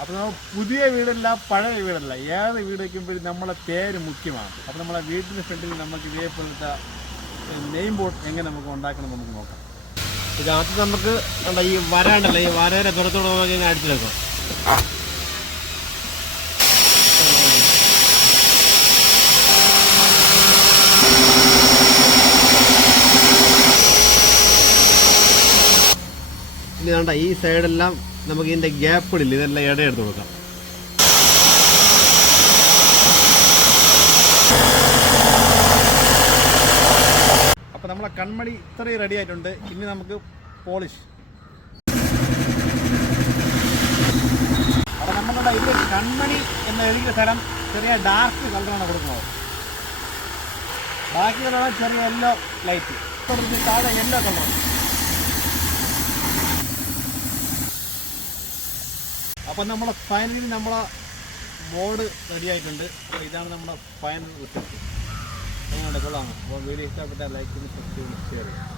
അപ്പോൾ നമ്മൾ പുതിയ വീടല്ല പഴയ വീടല്ല ഏത് വീട് വയ്ക്കുമ്പോഴും നമ്മളെ പേര് മുഖ്യമാണ്. അപ്പോൾ നമ്മളെ വീടിൻ്റെ ഫ്രണ്ടിൽ നമുക്ക് ഇതേപോലത്തെ നെയിം ബോർഡ് എങ്ങനെ നമുക്ക് ഉണ്ടാക്കണം നമുക്ക് നോക്കാം. ഇതിനകത്ത് നമുക്ക് ഈ വരാണ്ടല്ലോ, ഈ വരയുടെ പുറത്തോട് നമുക്ക് ഇങ്ങനെ അടിച്ചെടുക്കാം. ഇനി വേണ്ട ഈ സൈഡെല്ലാം നമുക്ക് ഇതിൻ്റെ ഗ്യാപ്പുകളില്ല, ഇതെല്ലാം ഇടയെടുത്ത് കൊടുക്കാം. അപ്പോൾ നമ്മളെ കൺമണി ഇത്രയും റെഡി ആയിട്ടുണ്ട്. ഇനി നമുക്ക് പോളിഷ്. അപ്പോൾ നമ്മളുടെ ഇതിൽ കൺമണി എന്ന് എഴുതിയ സ്ഥലം ചെറിയ ഡാർക്ക് കളറാണ് കൊടുക്കുന്നത്. ബാക്കി കളറാണ് ചെറിയ യെല്ലോ ലൈറ്റ്. താഴെ യെല്ലോ കളറാണ്. അപ്പം നമ്മളെ ഫൈനലി നമ്മളെ ബോർഡ് റെഡി ആയിട്ടുണ്ട്. അപ്പോൾ ഇതാണ് നമ്മുടെ ഫൈനൽ റിസൾട്ട്. എങ്ങനെയുണ്ട്? കൊള്ളാമോ? അപ്പോൾ വീഡിയോ ഇഷ്ടപ്പെട്ടാൽ ലൈക്ക് ചെയ്ത് സബ്സ്ക്രൈബ് ഷെയർ ചെയ്യാം.